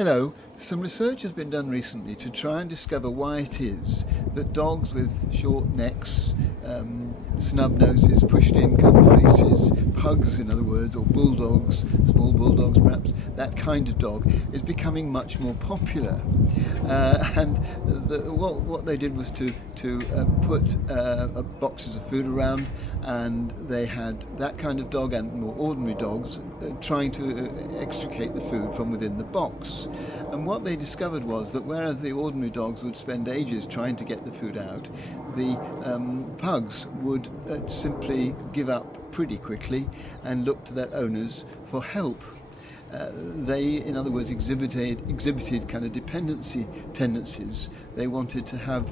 Hello. Some research has been done recently to try and discover why it is that dogs with short necks, snub noses, pushed in kind of faces, pugs in other words, or bulldogs, small bulldogs perhaps, that kind of dog is becoming much more popular. What they did was to put boxes of food around, and they had that kind of dog and more ordinary dogs trying to extricate the food from within the box. And what they discovered was that whereas the ordinary dogs would spend ages trying to get the food out, the pugs would simply give up pretty quickly and look to their owners for help. They, in other words, exhibited kind of dependency tendencies. They wanted to have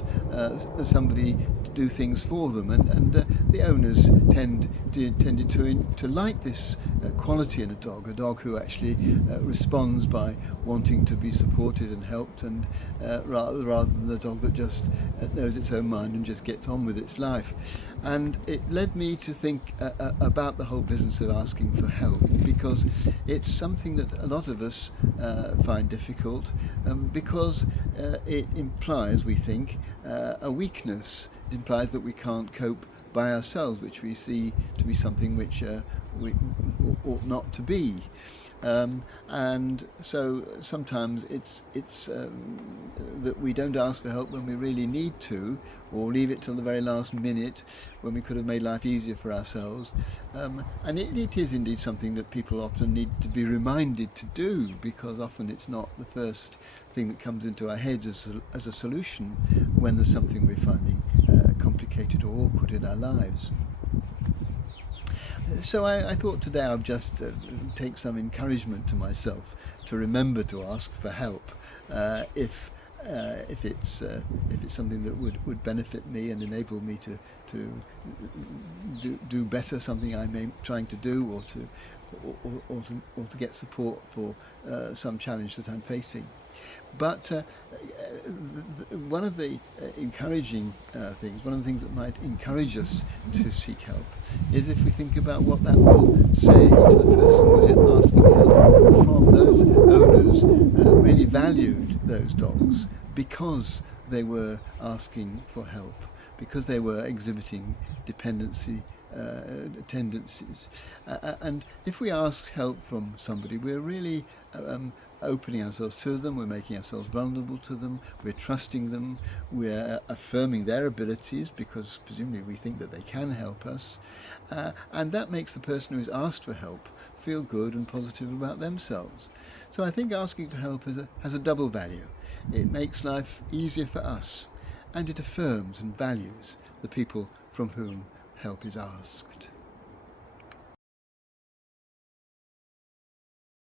somebody do things for them, and the owners tended to like this quality in a dog who actually responds by wanting to be supported and helped, and rather than the dog that just knows its own mind and just gets on with its life. And it led me to think about the whole business of asking for help, because it's something that a lot of us find difficult, because it implies, we think, a weakness. It implies that we can't cope by ourselves, which we see to be something which we ought not to be. And so sometimes it's that we don't ask for help when we really need to, or leave it till the very last minute when we could have made life easier for ourselves. And it is indeed something that people often need to be reminded to do, because often it's not the first thing that comes into our heads as a solution when there's something we're finding complicated or awkward in our lives. So I thought today I'd just take some encouragement to myself to remember to ask for help if it's something that would benefit me and enable me to do better, something I may be trying to do, or to get support for some challenge that I'm facing. But one of the encouraging things, one of the things that might encourage us to seek help, is if we think about what that will say to the person we're asking help from. Those owners really valued those dogs because they were asking for help, because they were exhibiting dependency tendencies. And if we ask help from somebody, we're really opening ourselves to them, we're making ourselves vulnerable to them, we're trusting them, we're affirming their abilities because presumably we think that they can help us, and that makes the person who's asked for help feel good and positive about themselves. So I think asking for help has a double value. It makes life easier for us, and it affirms and values the people from whom help is asked.